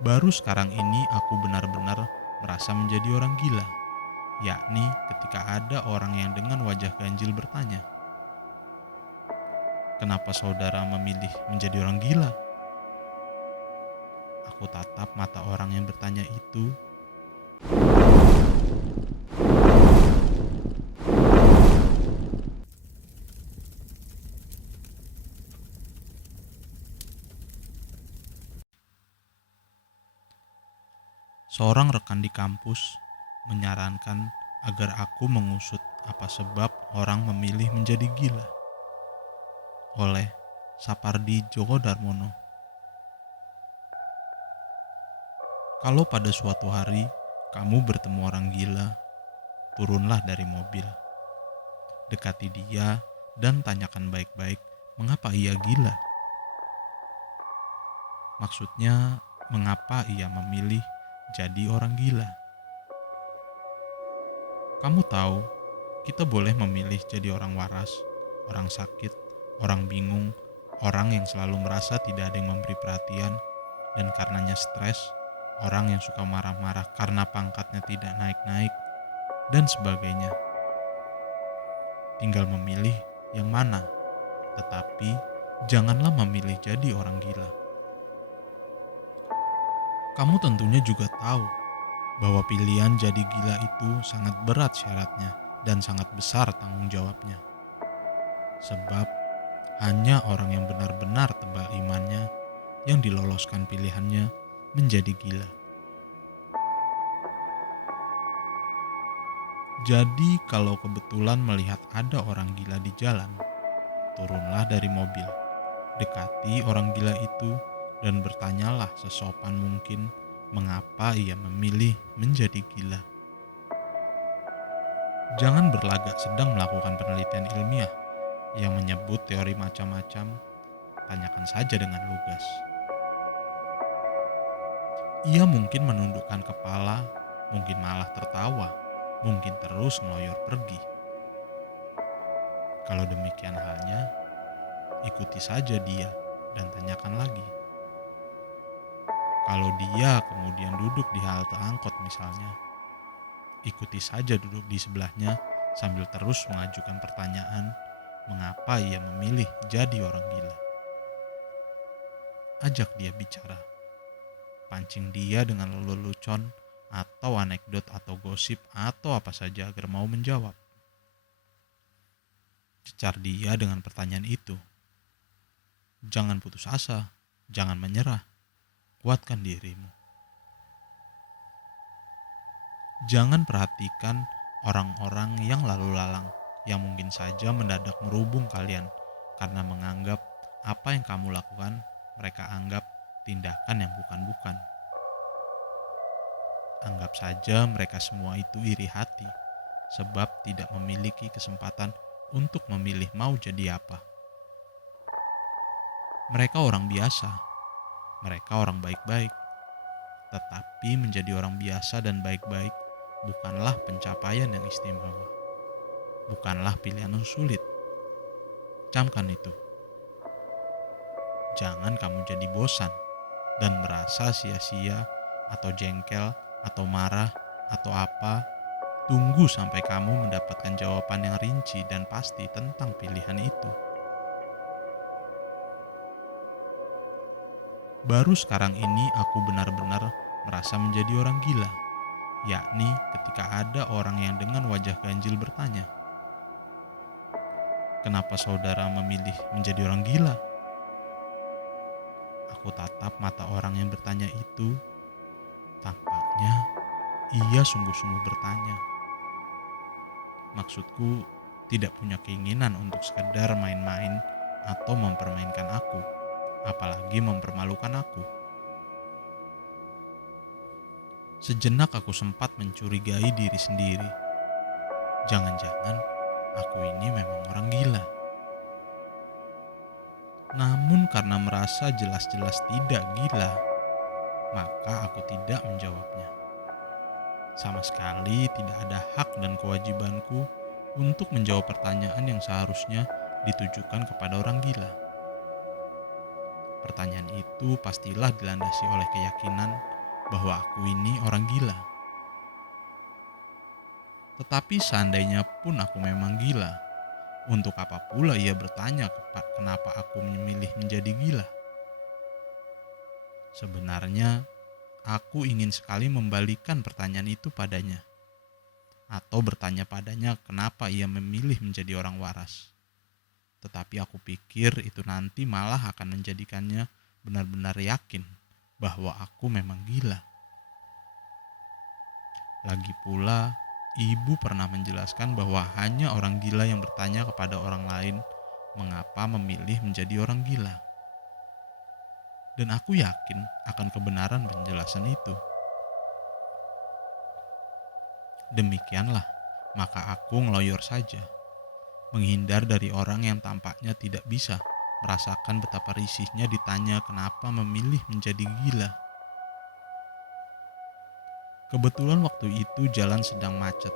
Baru sekarang ini aku benar-benar merasa menjadi orang gila, yakni ketika ada orang yang dengan wajah ganjil bertanya, "Kenapa saudara memilih menjadi orang gila?" Aku tatap mata orang yang bertanya itu. Seorang rekan di kampus menyarankan agar aku mengusut apa sebab orang memilih menjadi gila. Oleh Sapardi Djoko Darmono. Kalau pada suatu hari kamu bertemu orang gila, turunlah dari mobil. Dekati dia dan tanyakan baik-baik mengapa ia gila. Maksudnya, mengapa ia memilih jadi orang gila. Kamu tahu, kita boleh memilih jadi orang waras, orang sakit, orang bingung, orang yang selalu merasa tidak ada yang memberi perhatian, dan karenanya stres, orang yang suka marah-marah karena pangkatnya tidak naik-naik, dan sebagainya. Tinggal memilih yang mana, tetapi janganlah memilih jadi orang gila. Kamu tentunya juga tahu bahwa pilihan jadi gila itu sangat berat syaratnya dan sangat besar tanggung jawabnya. Sebab hanya orang yang benar-benar tebal imannya yang diloloskan pilihannya menjadi gila. Jadi kalau kebetulan melihat ada orang gila di jalan, turunlah dari mobil, dekati orang gila itu dan bertanyalah sesopan mungkin mengapa ia memilih menjadi gila. Jangan berlagak sedang melakukan penelitian ilmiah yang menyebut teori macam-macam, tanyakan saja dengan lugas. Ia mungkin menundukkan kepala, mungkin malah tertawa, mungkin terus ngeloyor pergi. Kalau demikian halnya, ikuti saja dia dan tanyakan lagi. Kalau dia kemudian duduk di halte angkot misalnya, ikuti saja duduk di sebelahnya sambil terus mengajukan pertanyaan mengapa ia memilih jadi orang gila. Ajak dia bicara. Pancing dia dengan lelucon atau anekdot atau gosip atau apa saja agar mau menjawab. Cecar dia dengan pertanyaan itu. Jangan putus asa, jangan menyerah, kuatkan dirimu. Jangan perhatikan orang-orang yang lalu lalang yang mungkin saja mendadak merubung kalian karena menganggap apa yang kamu lakukan mereka anggap tindakan yang bukan-bukan. Anggap saja mereka semua itu iri hati, sebab tidak memiliki kesempatan untuk memilih mau jadi apa. Mereka orang biasa, mereka orang baik-baik, tetapi menjadi orang biasa dan baik-baik bukanlah pencapaian yang istimewa, bukanlah pilihan yang sulit. Camkan itu. Jangan kamu jadi bosan dan merasa sia-sia atau jengkel atau marah atau apa. Tunggu sampai kamu mendapatkan jawaban yang rinci dan pasti tentang pilihan itu. Baru sekarang ini aku benar-benar merasa menjadi orang gila, yakni ketika ada orang yang dengan wajah ganjil bertanya, "Kenapa saudara memilih menjadi orang gila?" Aku tatap mata orang yang bertanya itu. Tampaknya ia sungguh-sungguh bertanya. Maksudku, tidak punya keinginan untuk sekedar main-main atau mempermainkan aku, apalagi mempermalukan aku. Sejenak aku sempat mencurigai diri sendiri. Jangan-jangan aku ini memang orang gila. Namun karena merasa jelas-jelas tidak gila, maka aku tidak menjawabnya. Sama sekali tidak ada hak dan kewajibanku untuk menjawab pertanyaan yang seharusnya ditujukan kepada orang gila. Pertanyaan itu pastilah dilandasi oleh keyakinan bahwa aku ini orang gila. Tetapi seandainya pun aku memang gila, untuk apa pula ia bertanya kenapa aku memilih menjadi gila? Sebenarnya, aku ingin sekali membalikan pertanyaan itu padanya, atau bertanya padanya kenapa ia memilih menjadi orang waras. Tetapi aku pikir itu nanti malah akan menjadikannya benar-benar yakin bahwa aku memang gila. Lagi pula, ibu pernah menjelaskan bahwa hanya orang gila yang bertanya kepada orang lain mengapa memilih menjadi orang gila. Dan aku yakin akan kebenaran penjelasan itu. Demikianlah, maka aku ngeloyor saja, menghindar dari orang yang tampaknya tidak bisa merasakan betapa risihnya ditanya kenapa memilih menjadi gila. Kebetulan waktu itu jalan sedang macet.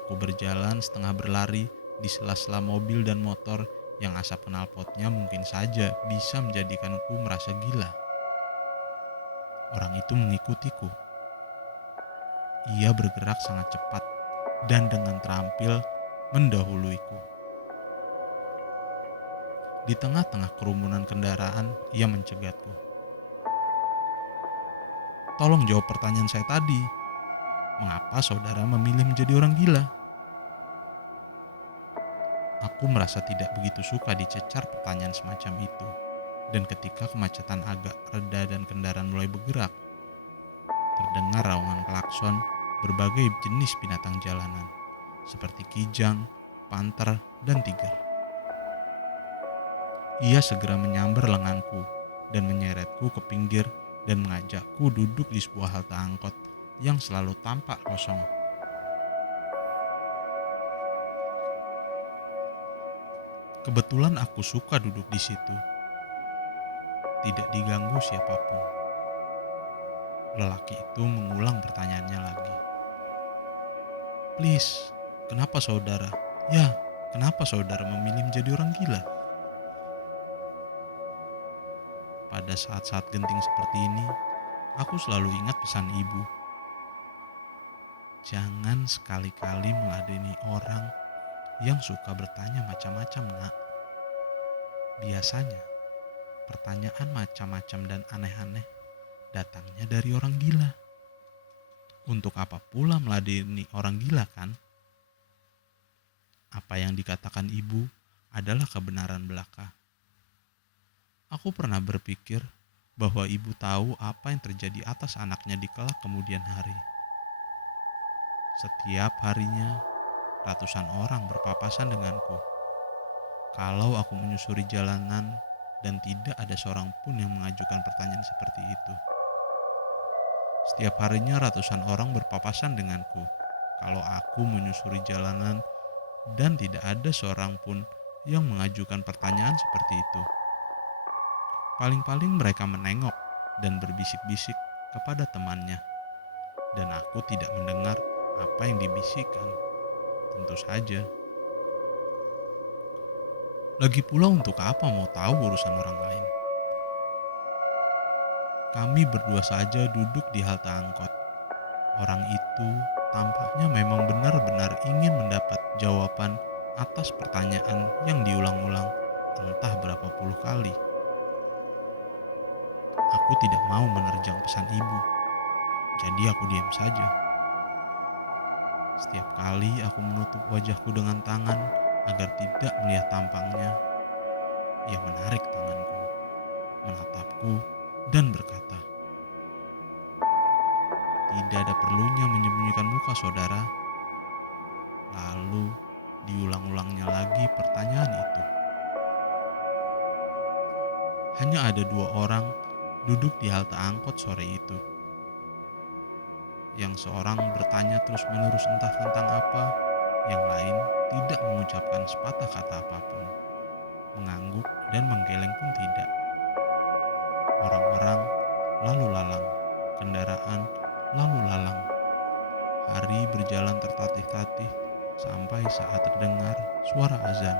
Aku berjalan setengah berlari di sela-sela mobil dan motor yang asap knalpotnya mungkin saja bisa menjadikanku merasa gila. Orang itu mengikutiku. Ia bergerak sangat cepat dan dengan terampil mendahuluiku. Di tengah-tengah kerumunan kendaraan, ia mencegatku. Tolong jawab pertanyaan saya tadi. Mengapa saudara memilih menjadi orang gila? Aku merasa tidak begitu suka dicecar pertanyaan semacam itu. Dan ketika kemacetan agak reda dan kendaraan mulai bergerak, terdengar raungan klakson berbagai jenis binatang jalanan, seperti kijang, panter, dan tiger. Ia segera menyambar lenganku dan menyeretku ke pinggir dan mengajakku duduk di sebuah halte angkot yang selalu tampak kosong. Kebetulan aku suka duduk di situ, tidak diganggu siapapun. Lelaki itu mengulang pertanyaannya lagi. Please, kenapa saudara? Ya, kenapa saudara memilih menjadi orang gila? Pada saat-saat genting seperti ini, aku selalu ingat pesan ibu. Jangan sekali-kali meladeni orang yang suka bertanya macam-macam, nak. Biasanya, pertanyaan macam-macam dan aneh-aneh datangnya dari orang gila. Untuk apa pula meladeni orang gila, kan? Apa yang dikatakan ibu adalah kebenaran belaka. Aku pernah berpikir bahwa ibu tahu apa yang terjadi atas anaknya di kelak kemudian hari. Setiap harinya, ratusan orang berpapasan denganku. Kalau aku menyusuri jalanan dan tidak ada seorang pun yang mengajukan pertanyaan seperti itu. Setiap harinya ratusan orang berpapasan denganku. Kalau aku menyusuri jalanan dan tidak ada seorang pun yang mengajukan pertanyaan seperti itu. Paling-paling mereka menengok dan berbisik-bisik kepada temannya. Dan aku tidak mendengar apa yang dibisikkan. Tentu saja. Lagi pula untuk apa mau tahu urusan orang lain? Kami berdua saja duduk di halte angkot. Orang itu tampaknya memang benar-benar ingin mendapat jawaban atas pertanyaan yang diulang-ulang entah berapa puluh kali. Aku tidak mau menerjang pesan ibu, jadi aku diam saja. Setiap kali aku menutup wajahku dengan tangan agar tidak melihat tampangnya, ia menarik tanganku, menatapku, dan berkata, "Tidak ada perlunya menyembunyikan muka, saudara." Lalu diulang-ulangnya lagi pertanyaan itu. Hanya ada 2 orang duduk di halte angkot sore itu. Yang seorang bertanya terus-menerus entah tentang apa, yang lain tidak mengucapkan sepatah kata apapun. Mengangguk dan menggeleng pun tidak. Orang-orang lalu lalang, kendaraan lalu lalang. Hari berjalan tertatih-tatih sampai saat terdengar suara azan.